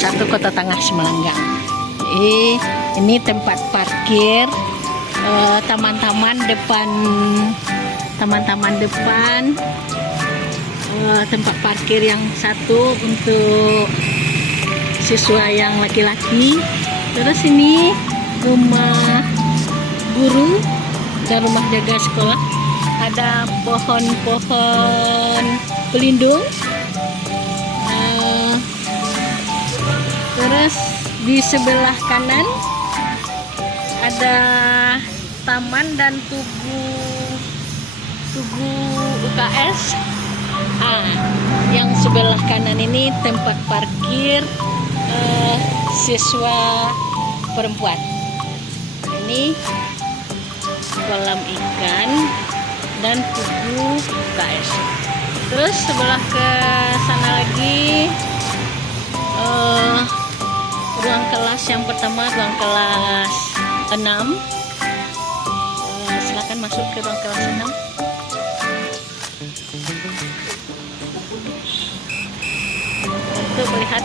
1 Kota Tangah Semalanggang. Ini tempat parkir taman-taman depan tempat parkir yang satu untuk siswa yang laki-laki. Terus ini rumah guru dan rumah jaga sekolah. Ada pohon-pohon pelindung. Terus di sebelah kanan ada taman dan tugu UKS. Yang sebelah kanan ini tempat parkir siswa perempuan. Ini kolam ikan dan tugu UKS. Terus sebelah ke sana lagi ruang kelas yang pertama, ruang kelas 6. Silakan masuk ke ruang kelas 6. Untuk melihat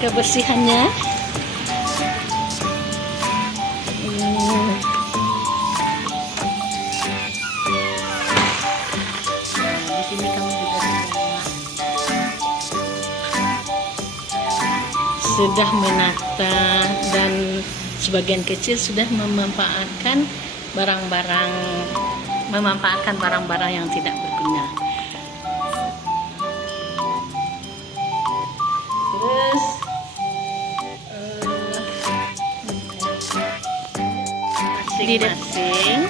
kebersihannya. Di sini kamu juga sudah menata dan sebagian kecil sudah memanfaatkan barang-barang yang tidak berguna. Terus masing-masing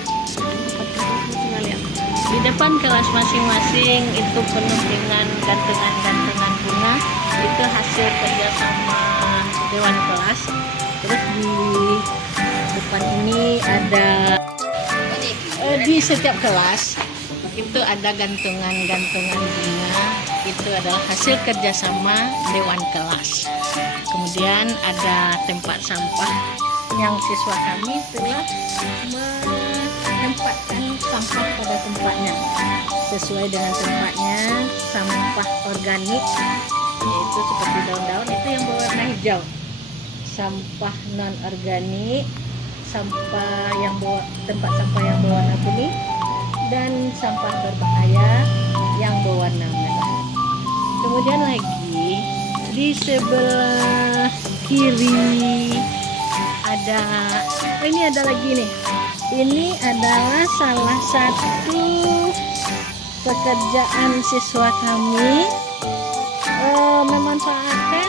di depan kelas masing-masing itu penuh dengan gantungan bunga. Itu hasil kerjasama dewan kelas. Terus di depan ini ada di setiap kelas itu ada gantungan bunga. Itu adalah hasil kerjasama dewan kelas. Kemudian ada tempat sampah yang siswa kami telah menempatkan sampah pada tempatnya sesuai dengan tempatnya. Sampah organik yaitu seperti daun-daun itu yang berwarna hijau, sampah non organik, tempat sampah yang berwarna kuning, dan sampah berbahaya yang berwarna merah. Kemudian lagi di sebelah kiri ini ada lagi nih. Ini adalah salah satu pekerjaan siswa kami, memanfaatkan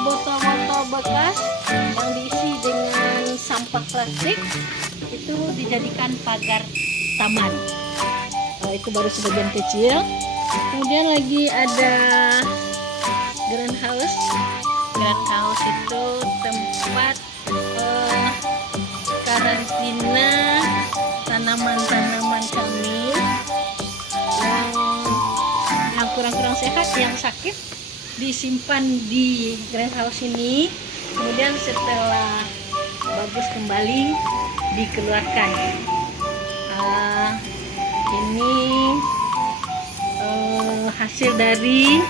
botol-botol bekas yang diisi dengan sampah plastik itu dijadikan pagar taman. Itu baru sebagian kecil. Kemudian lagi ada greenhouse. Greenhouse itu tempat karantina tanaman-tanaman kami yang kurang sehat, yang sakit, disimpan di greenhouse ini. Kemudian setelah bagus kembali dikeluarkan. Ini hasil dari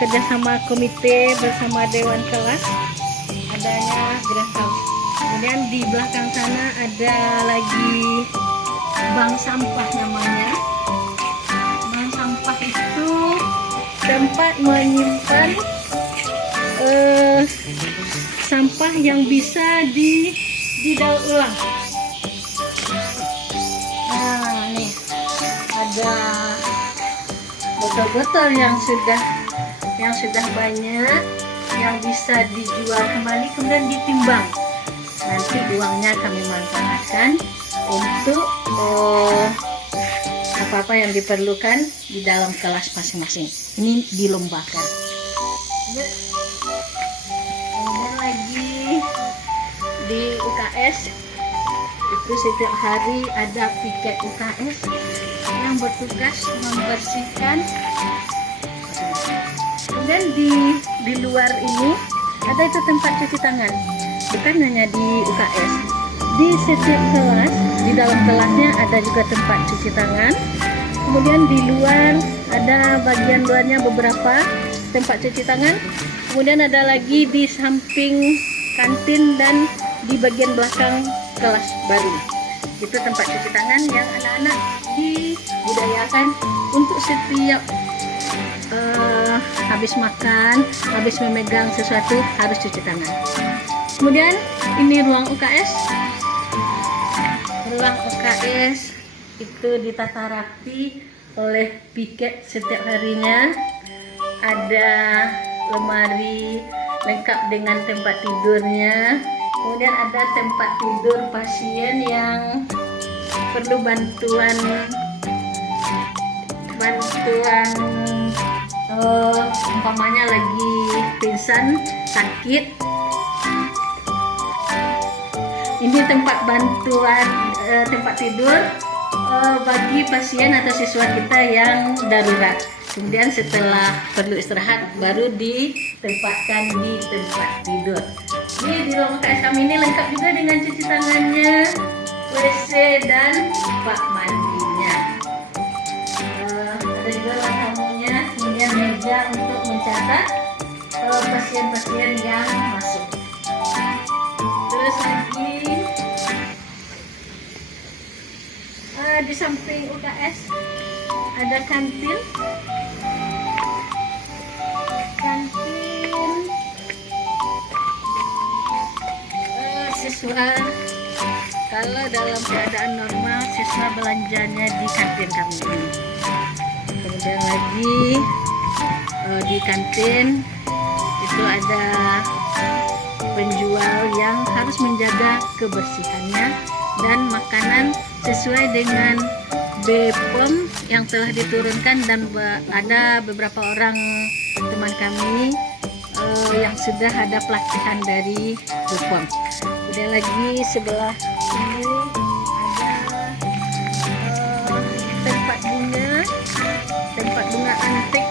kerjasama komite bersama dewan kelas adanya greenhouse. Kemudian di belakang sana ada lagi bank sampah namanya. Bank sampah itu tempat menyimpan sampah yang bisa didaur ulang. Nih ada botol-botol yang sudah banyak yang bisa dijual kembali, kemudian ditimbang. Nanti uangnya kami manfaatkan untuk apa-apa yang diperlukan di dalam kelas masing-masing. Ini dilombakan. Kemudian lagi di UKS itu setiap hari ada piket UKS yang bertugas membersihkan. Kemudian di luar ini ada itu tempat cuci tangan. Bukan hanya di UKS, di setiap kelas, di dalam kelasnya ada juga tempat cuci tangan. Kemudian di luar ada bagian luarnya beberapa tempat cuci tangan. Kemudian ada lagi di samping kantin dan di bagian belakang kelas baru. Itu tempat cuci tangan yang anak-anak dibudayakan untuk setiap habis makan, habis memegang sesuatu harus cuci tangan. Kemudian ini ruang UKS. Ruang UKS itu ditata rapi oleh piket setiap harinya. Ada lemari lengkap dengan tempat tidurnya. Kemudian ada tempat tidur pasien yang perlu bantuan umpamanya lagi pingsan, sakit. Ini tempat bantuan tempat tidur bagi pasien atau siswa kita yang darurat. Kemudian setelah perlu istirahat baru ditempatkan di tempat tidur. Ini di ruang UKS kami ini lengkap juga dengan cuci tangannya, WC dan bak mandinya. Ada juga ruang tamunya, kemudian meja untuk mencatat pasien-pasien yang masuk. Terus lagi di samping UKS ada kantin. Siswa kalau dalam keadaan normal siswa belanjanya di kantin kami ini. Kemudian lagi di kantin itu ada penjual yang harus menjaga kebersihannya dan makanan sesuai dengan BPOM yang telah diturunkan, dan ada beberapa orang teman kami yang sudah ada pelatihan dari BPOM. Kemudian lagi sebelah ini ada tempat bunga antik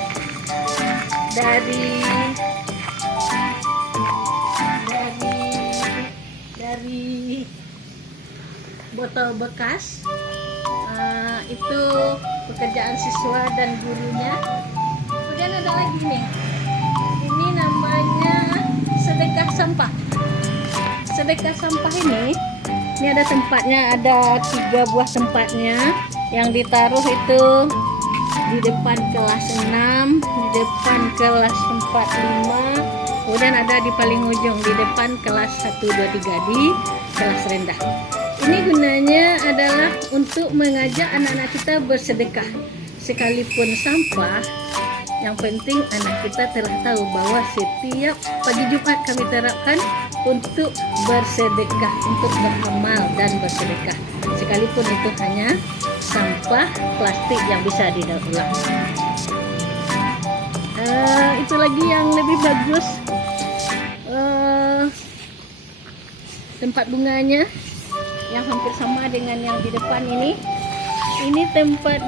dari botol bekas. Itu pekerjaan siswa dan gurunya. Kemudian ada lagi nih, ini namanya sedekah sampah. Sedekah sampah ini ada tempatnya, ada 3 buah tempatnya yang ditaruh itu di depan kelas 6, di depan kelas 4, 5, kemudian ada di paling ujung di depan kelas 1, 2, 3 di kelas rendah. Ini gunanya adalah untuk mengajak anak-anak kita bersedekah. Sekalipun sampah, yang penting anak kita telah tahu bahwa setiap pagi Jumat kami terapkan untuk bersedekah, untuk beramal dan bersedekah. Sekalipun itu hanya sampah plastik yang bisa didaur ulang. Itu lagi yang lebih bagus, tempat bunganya yang hampir sama dengan yang di depan ini. Ini tempat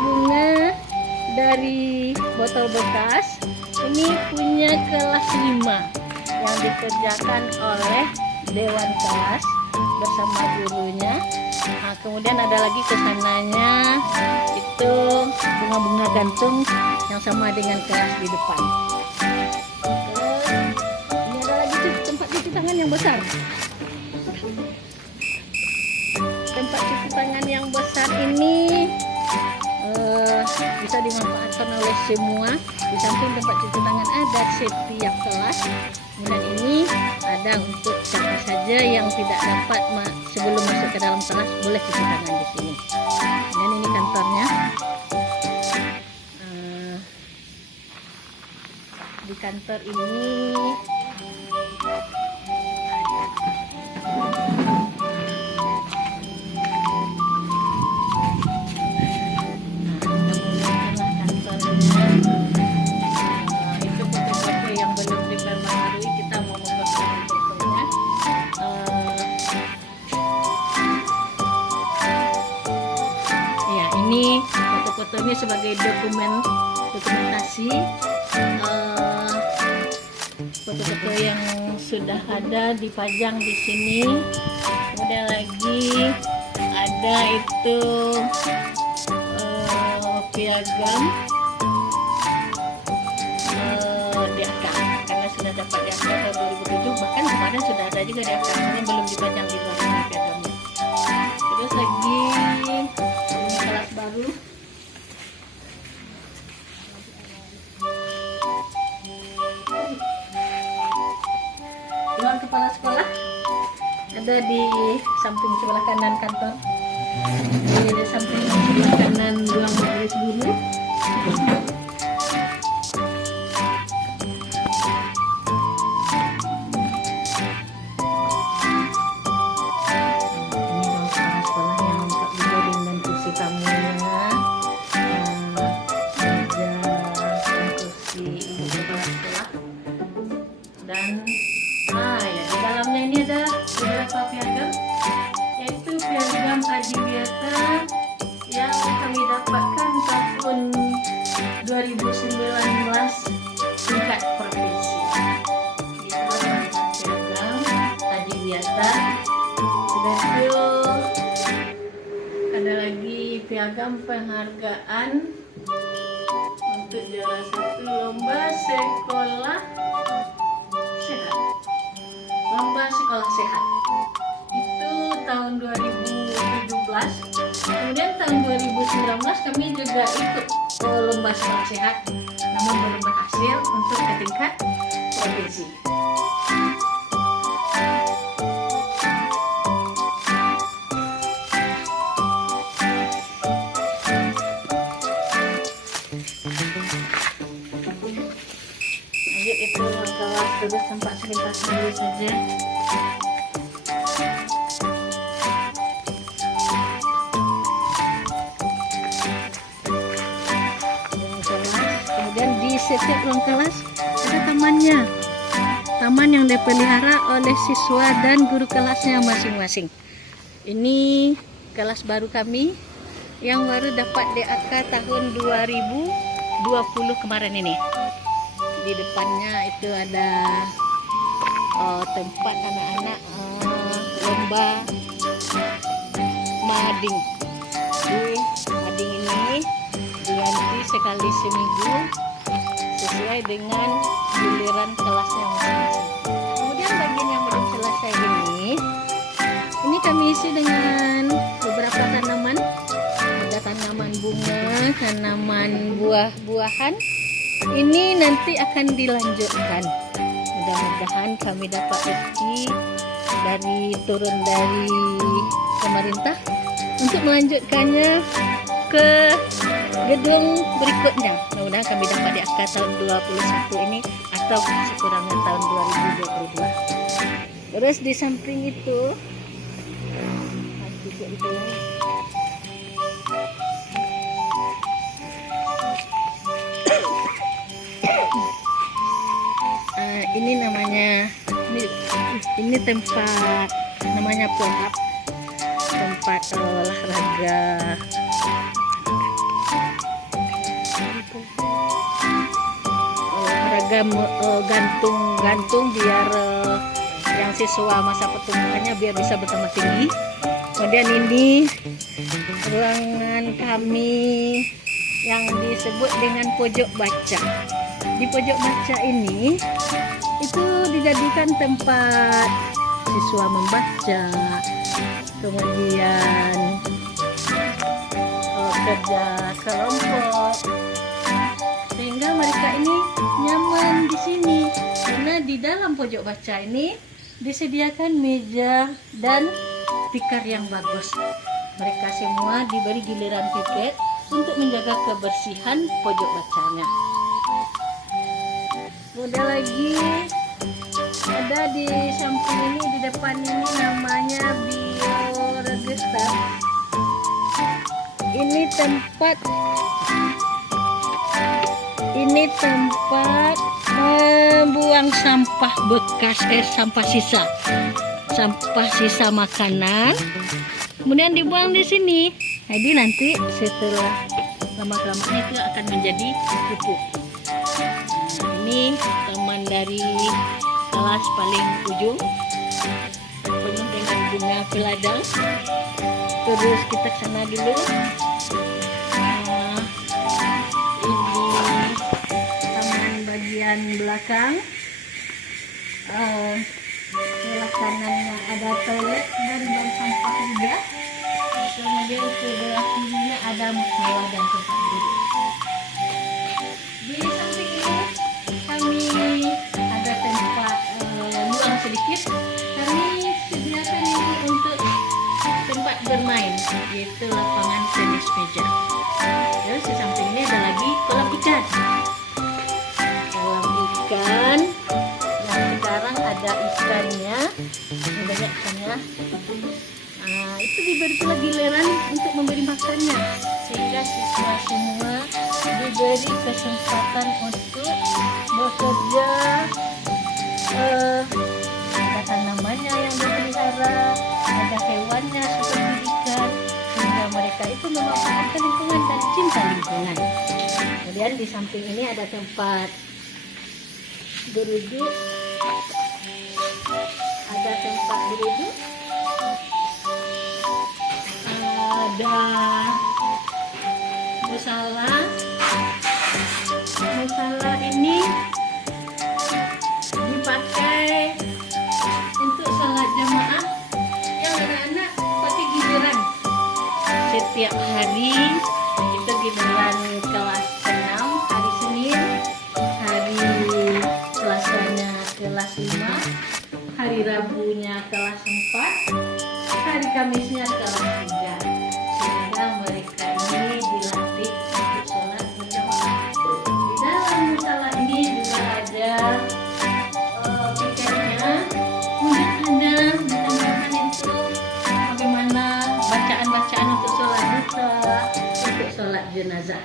bunga dari botol bekas. Ini punya kelas 5 yang dikerjakan oleh dewan kelas bersama gurunya. Nah, kemudian ada lagi kesananya itu bunga-bunga gantung yang sama dengan kelas di depan. Ini ada lagi tempat cuci tangan yang besar. Tempat cuci tangan yang besar ini bisa dimanfaatkan oleh semua. Di samping tempat cuci tangan ada setiap kelas. Kemudian ini ada untuk siapa saja yang tidak dapat sebelum masuk ke dalam kelas boleh cuci tangan di sini. Dan ini kantornya. Di kantor ini ini foto-foto ini sebagai dokumentasi foto-foto yang sudah ada dipajang di sini. Kemudian lagi ada ada itu piagam DAK, karena sudah dapat DAK tahun 2007, bahkan kemarin sudah ada juga DAK, hanya belum dipajang di luar ini piagamnya. Terus lagi ini kelas baru. Ruang kepala sekolah ada di samping sebelah kanan kantor, di samping sebelah kanan ruang majelis guru. Dan ya, di dalamnya ini ada beberapa piagam, yaitu piagam Adiwiyata yang kami dapatkan tahun 2019 tingkat provinsi. Itu piagam Adiwiyata. Sudah itu ada lagi piagam penghargaan untuk juara 1 lomba sekolah sehat. Lomba sekolah sehat itu tahun 2017. Kemudian tahun 2019 kami juga ikut lomba sekolah sehat, namun belum berhasil untuk ke tingkat provinsi. Lanjut itu kelas tugas tempat sebentar dulu saja. Kemudian di setiap ruang kelas ada tamannya, taman yang dipelihara oleh siswa dan guru kelasnya masing-masing. Ini kelas baru kami yang baru dapat DAK tahun 2020 kemarin ini. Di depannya itu ada tempat anak-anak lomba mading. Di mading ini diganti sekali seminggu sesuai dengan giliran kelasnya masing-masing. Kemudian bagian yang belum selesai ini kami isi dengan beberapa tanaman. Ada tanaman bunga, tanaman buah-buahan. Ini nanti akan dilanjutkan. Mudah-mudahan kami dapat rezeki turun dari pemerintah untuk melanjutkannya ke gedung berikutnya. Mudah-mudahan kami dapat di angka tahun 2021 ini atau sekurangnya tahun 2022. Terus di samping itu ini namanya ini tempat namanya PONAP, tempat olahraga gantung biar yang siswa masa pertumbuhannya biar bisa bertambah tinggi. Kemudian ini ruangan kami yang disebut dengan pojok baca. Di pojok baca ini itu dijadikan tempat siswa membaca, kemudian kerja kelompok, sehingga mereka ini nyaman di sini karena di dalam pojok baca ini disediakan meja dan tikar yang bagus. Mereka semua diberi giliran piket untuk menjaga kebersihan pojok bacanya. Kemudian lagi ada di samping ini, di depan ini namanya bioregister. Ini tempat membuang sampah bekas, sampah sisa makanan, kemudian dibuang di sini. Jadi nanti setelah lama-kelamaan itu akan menjadi pupuk. Ini taman dari kelas paling ujung, penuh dengan bunga peladang. Terus kita ke sana dulu. Ini taman bagian belakang. Sebelah kanannya ada toilet dan bank sampah juga. Kemudian sebelah kirinya ada musyola dan tempat duduk. Di samping ini kami ada tempat luang sedikit. Kami sediakan ini untuk tempat bermain, yaitu lapangan tenis meja. Terus di samping ini ada lagi kolam ikan. Kolam ikan yang sekarang ada ikannya, banyak ikannya. Itu diberi pula giliran untuk memberi makannya, sehingga siswa semua diberi kesempatan untuk bekerja. Ada tanamannya yang dipelihara, ada hewannya seperti ikan, sehingga mereka itu memanfaatkan lingkungan dan cinta lingkungan. Kemudian di samping ini ada tempat duduk, ada musala ini dipakai untuk salat jamaah yang anak-anak pakai giliran setiap hari. Itu giliran kelas 6 hari Senin, hari Selasanya kelas 5, hari Rabunya kelas 4, hari Kamisnya kelas 3, sehingga mereka ini dilatih untuk sholat berjamaah. Di dalam musala ini juga ada pikirnya, kemudian ada ditambahkan itu bagaimana bacaan-bacaan untuk sholat duha, untuk sholat jenazah,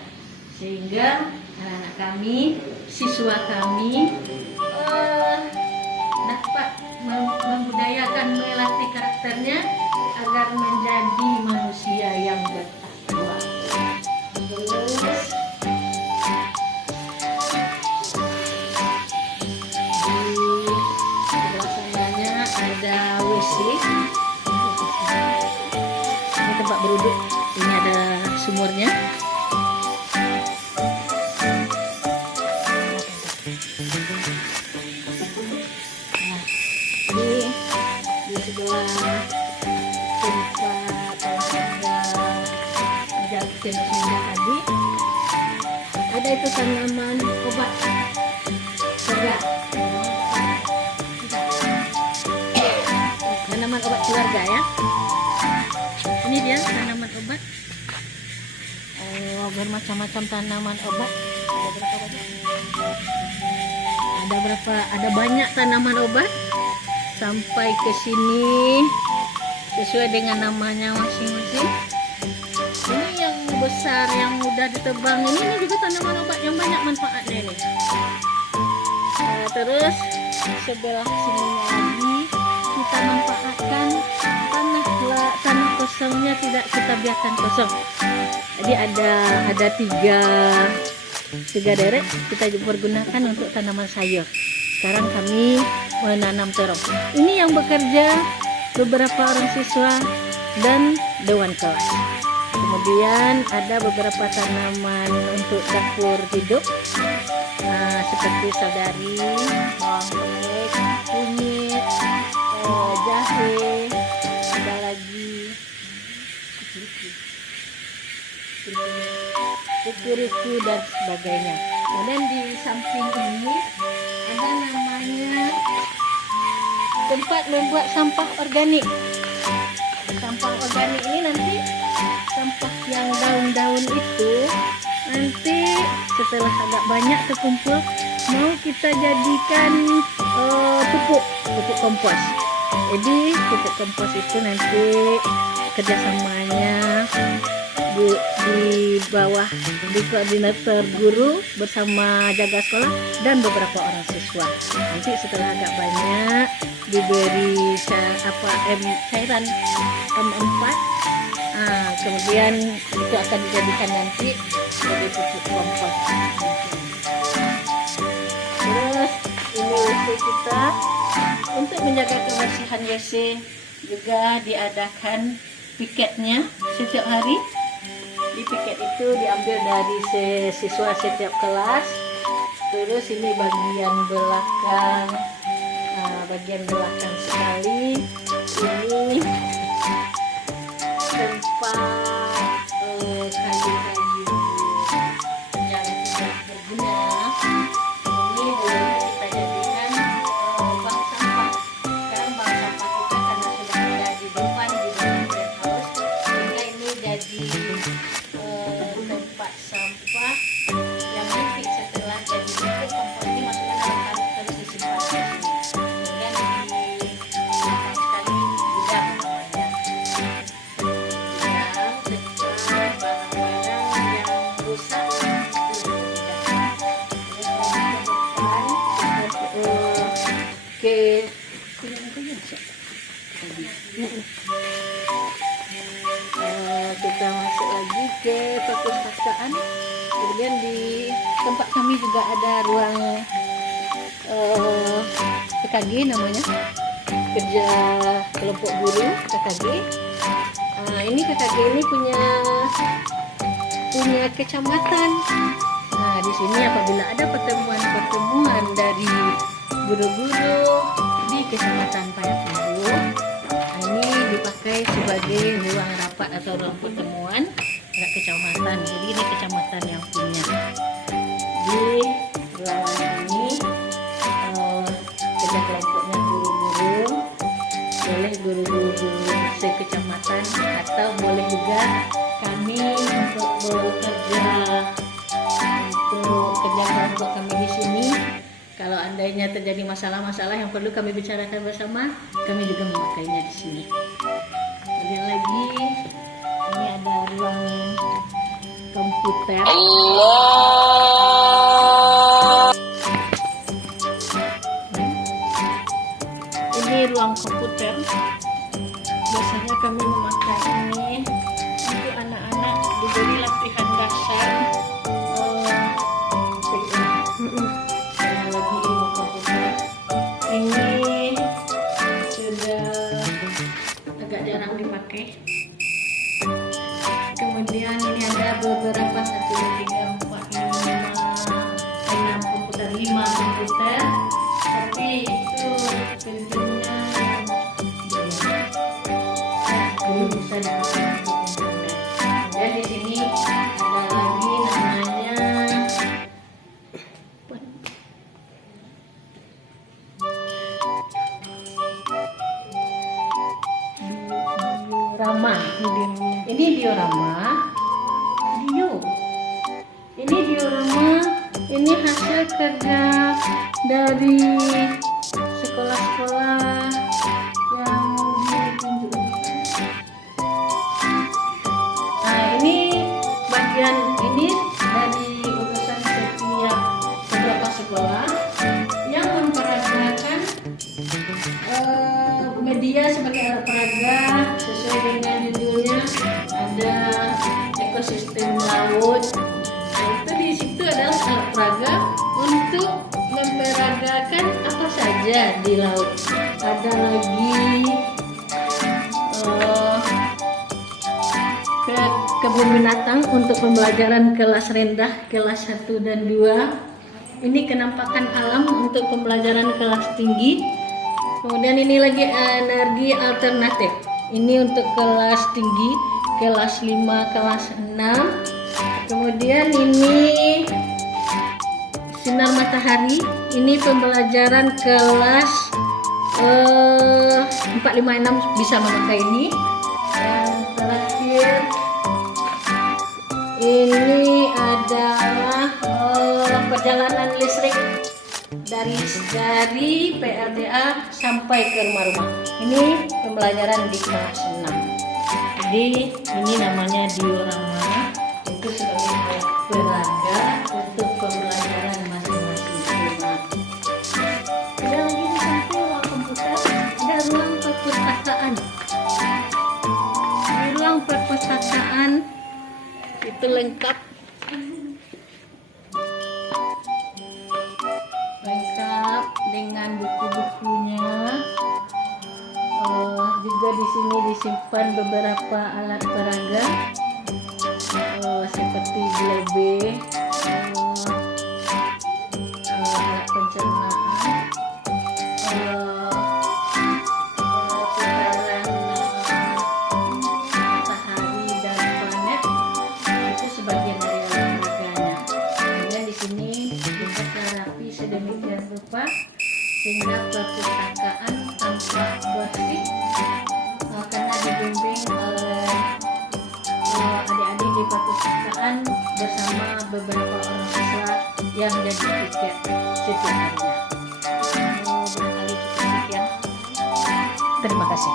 sehingga anak-anak kami, siswa kami dapat membudayakan, melatih karakternya agar menjadi manusia yang bertakwa. Terus di sebelah sananya ada WC. Ini tempat beruduk. Ini ada sumurnya. Di sebelah tempat olahraga tenis meja tadi ada itu tanaman obat keluarga, tanaman obat keluarga ya. Ini dia tanaman obat, bermacam-macam tanaman obat. Ada banyak tanaman obat. Sampai ke sini sesuai dengan namanya masing-masing. Ini yang besar yang udah ditebang ini juga tanaman obat yang banyak manfaatnya ini. Terus sebelah sini lagi kita manfaatkan tanah kosongnya, tidak kita biarkan kosong. Jadi ada tiga deret kita pergunakan untuk tanaman sayur. Sekarang kami menanam terong. Ini yang bekerja beberapa orang siswa dan dewan kelas. Kemudian ada beberapa tanaman untuk dapur hidup, seperti saudari, bawang merah, kunyit, jahe, ada lagi kuku-kuku dan sebagainya. Kemudian di samping ini ada namanya tempat membuat sampah organik. Sampah organik ini nanti sampah yang daun-daun itu nanti setelah agak banyak terkumpul mau kita jadikan pupuk kompos. Jadi pupuk kompos itu nanti kerjasamanya di bawah di koordinator guru bersama jaga sekolah dan beberapa orang siswa. Nanti setelah agak banyak diberi cairan M4, kemudian itu akan dijadikan nanti sebagai pupuk kompos. Terus ini WC kita, untuk menjaga kebersihan WC juga diadakan piketnya setiap hari. Di piket itu diambil dari siswa setiap kelas. Terus ini bagian belakang, sekali. Ini tempat kayu-kayu yang tidak berguna. Ini boleh kita jadikan bank sampah. Sekarang bank sampah kita karena sudah ada di depan di dalam greenhouse, sehingga ini jadi tempat sampah yang nanti setelah jadi itu kompos ini masukkan dalam karung terus disimpan di sini. Kemudian disimpan sekali gudang namanya. Gudang dekat barang-barang yang rusak. Kita masuk lagi ke perpustakaan. Kemudian di tempat kami juga ada ruang KKG namanya, kerja kelompok guru KKG. Ini KKG ini punya kecamatan. Nah, di sini apabila ada pertemuan dari guru-guru di kecamatan Payakumbuh, ini dipakai sebagai ruang rapat atau ruang pertemuan kecamatan. Jadi ini kecamatan yang punya. Di ruangan ini kerja kelompoknya guru-guru, boleh guru-guru sekecamatan atau boleh juga kami untuk bekerja kelompok kami di sini. Kalau andainya terjadi masalah-masalah yang perlu kami bicarakan bersama, kami juga memakainya di sini. Kemudian lagi ini ada ruang komputer. Ini ruang komputer. Biasanya kami memakai ini untuk anak-anak diberi latihan dasar. Ini sudah agak jarang dipakai. Kemudian ini ada beberapa 1, 2, 3, 4, 5, 6 komputer, 5 komputer. Tapi itu tentunya belum bisa dipakai untuk internet. Dan di sini ada lagi namanya diorama. Ini diorama. Ini diorama. Ini hasil kerja dari sekolah-sekolah yang ditunjuk. Nah, ini bagian ini dari urusan setiap beberapa sekolah yang memperagakan media sebagai alat peraga sesuai dengan judulnya. Ada ekosistem laut. Nah, itu di situ adalah alat peraga untuk memperagakan apa saja di laut. Ada lagi kebun binatang untuk pembelajaran kelas rendah, kelas 1 dan 2. Ini kenampakan alam untuk pembelajaran kelas tinggi. Kemudian ini lagi energi alternatif. Ini untuk kelas tinggi, kelas 5, kelas 6. Kemudian ini sinar matahari. Ini pembelajaran kelas 4, 5, 6 bisa memakai ini. Yang terakhir ini adalah perjalanan listrik dari PLTA sampai ke rumah-rumah. Ini pembelajaran di kelas 6. Jadi ini namanya diorama, itu sebagai alat peraga untuk pembelajaran masing-masing tema. Ada lagi di samping ruang komputer ada ruang perpustakaan. Di ruang perpustakaan itu lengkap dengan buku-bukunya. Juga di di sini disimpan beberapa alat peraga seperti gelebe, alat pencernaan, putaran matahari dan planet. Itu sebagian dari alat peraganya. Kemudian di sini dibuatlah rapi sedemikian rupa sehingga perpustakaan tampak bersih karena dibimbing oleh adik-adik di perpustakaan bersama beberapa orang siswa yang jadi tiket setiap harinya. Barangkali cukup sekian. Terima kasih.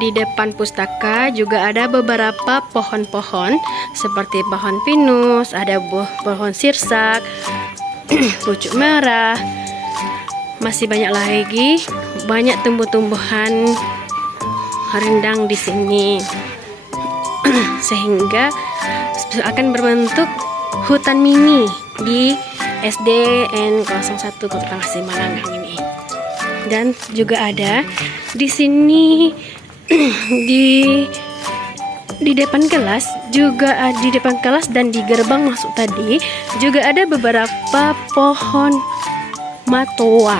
Di depan pustaka juga ada beberapa pohon-pohon seperti pohon pinus, ada pohon sirsak, pucuk merah, masih banyak lagi, banyak tumbuh-tumbuhan rindang di sini, sehingga akan berbentuk hutan mini di SDN 01 Kota Tangasi Malanggang ini. Dan juga ada di sini di depan kelas juga, di depan kelas dan di gerbang masuk tadi juga ada beberapa pohon matoa,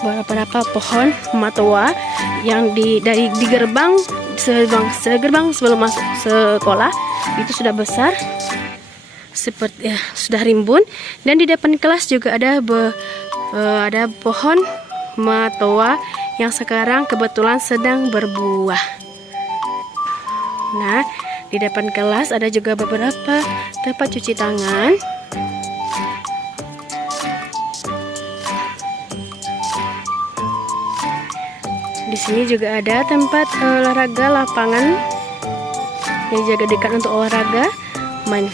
beberapa pohon matoa yang di gerbang segerbang sebelum masuk sekolah itu sudah besar seperti sudah rimbun, dan di depan kelas juga ada pohon matoa yang sekarang kebetulan sedang berbuah. Nah, di depan kelas ada juga beberapa tempat cuci tangan. Di sini juga ada tempat olahraga, lapangan yang jaga dekat untuk olahraga, main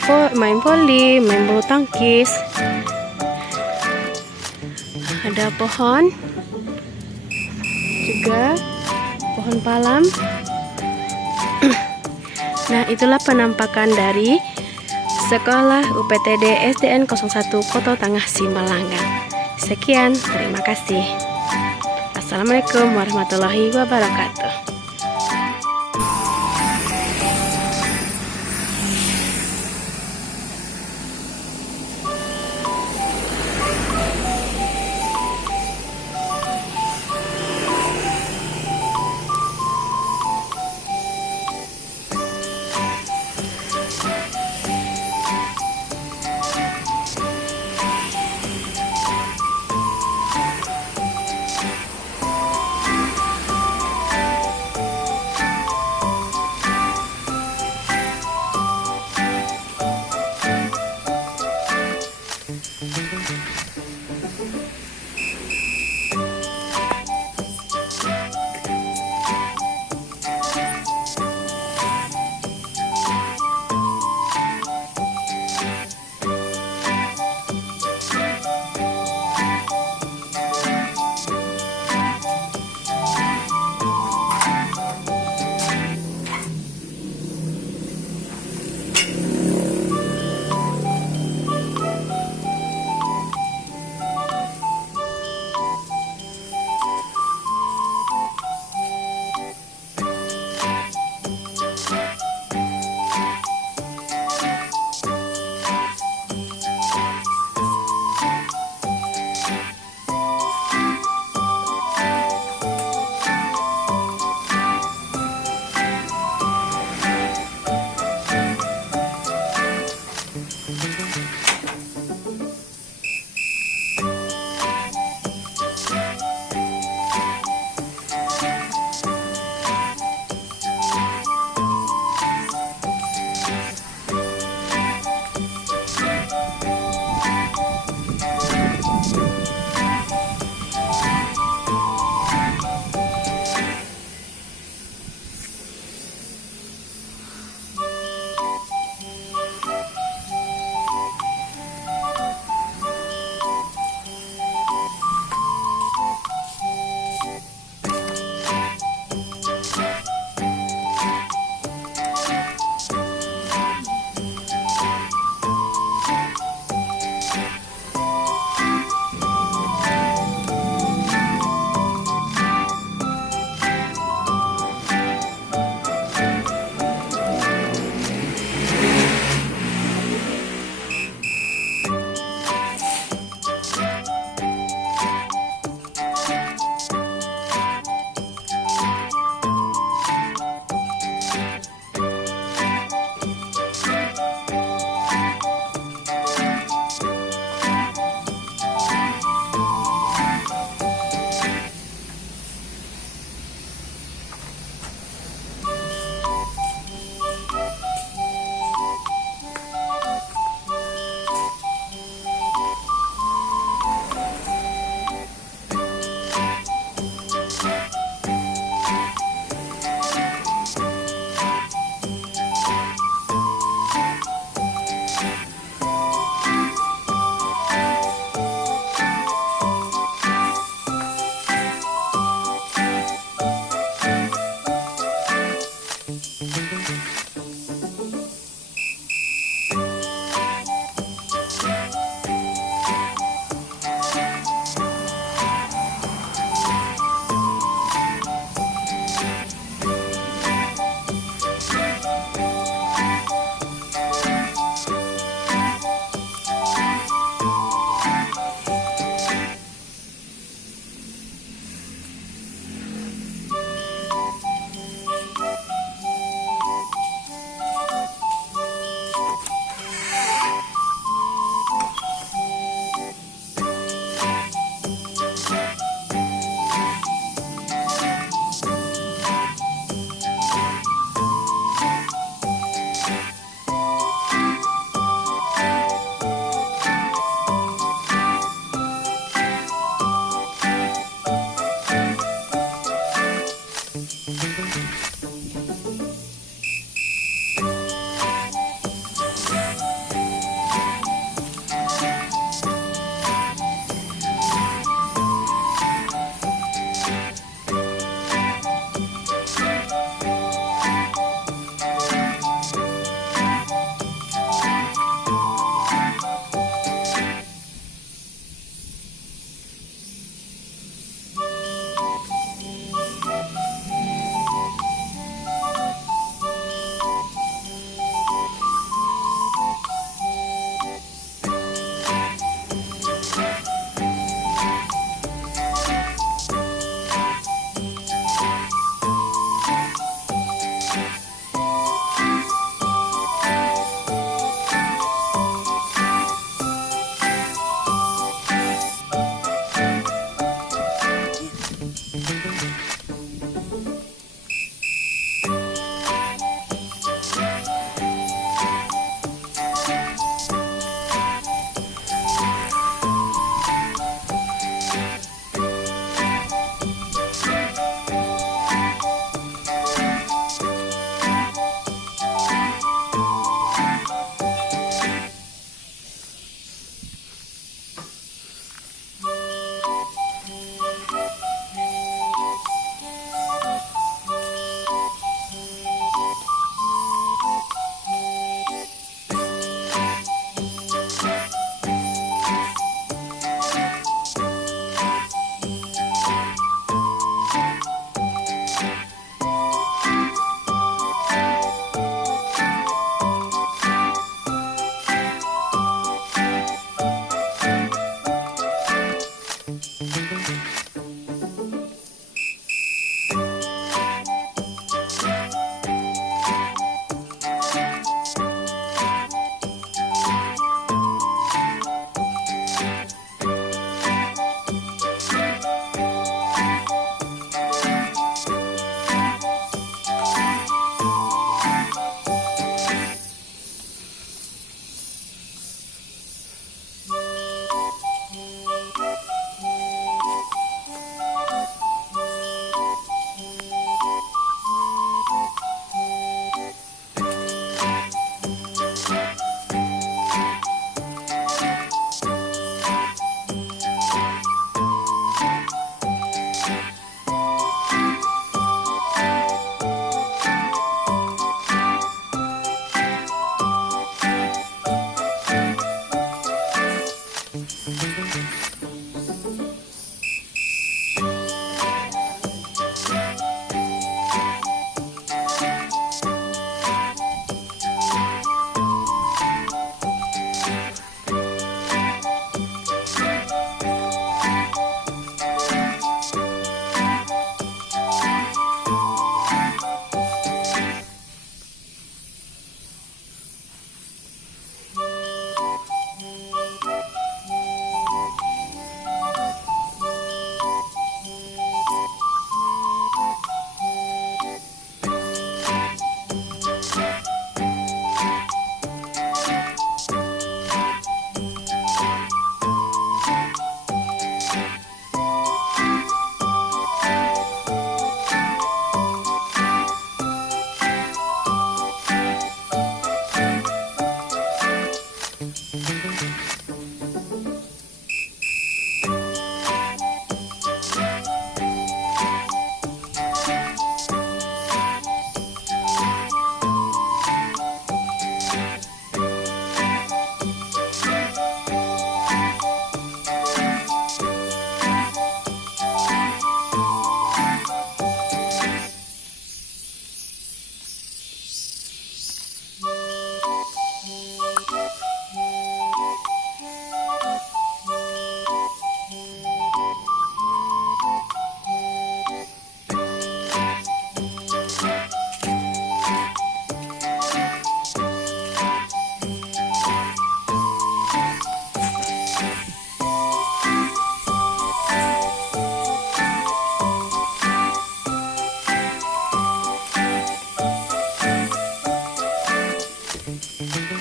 voli, main bulu tangkis. Ada pohon juga, pohon palam. Nah, itulah penampakan dari sekolah UPTD SDN 01 Koto Tangasi Malanggang. Sekian, terima kasih. Assalamualaikum warahmatullahi wabarakatuh.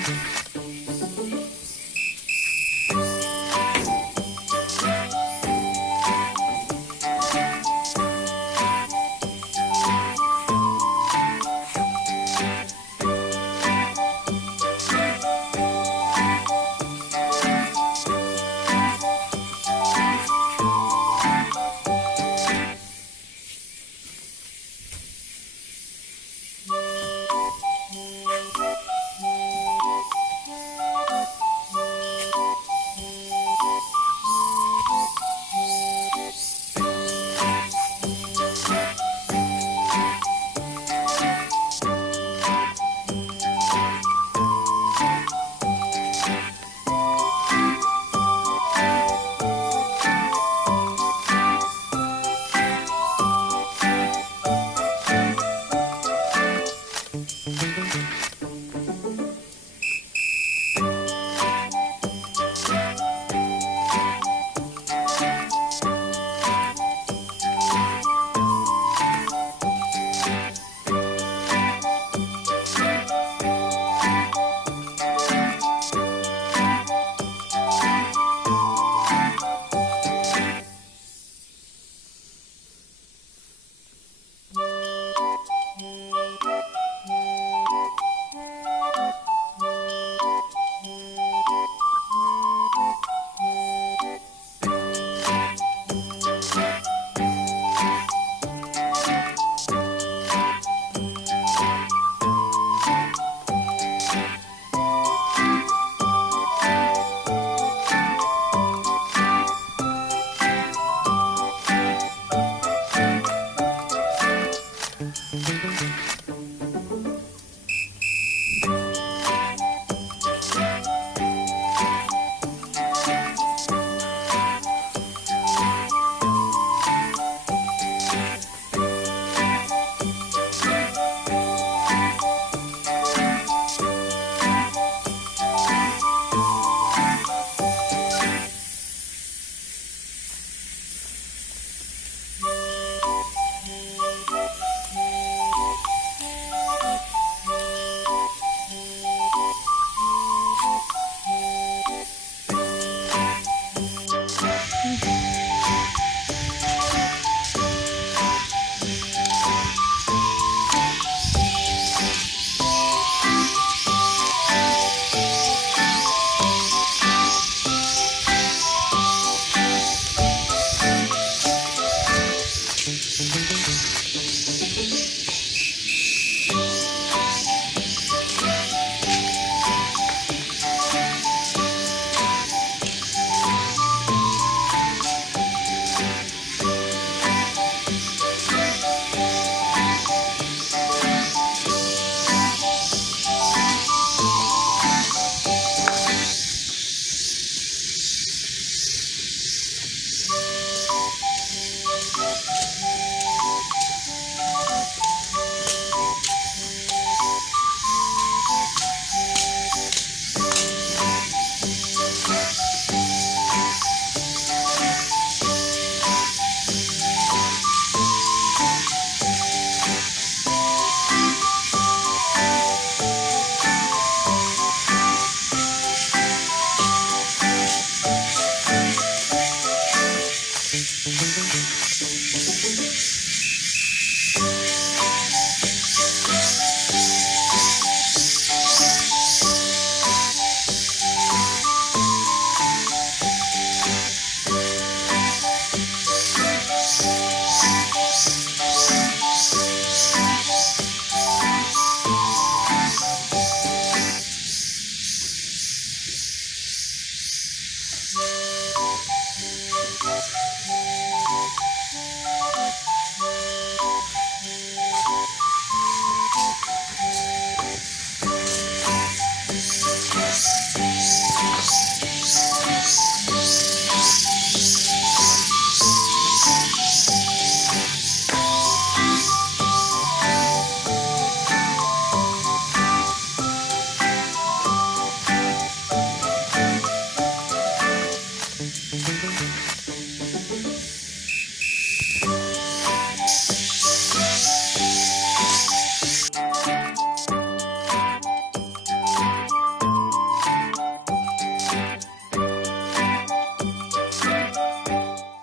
ya.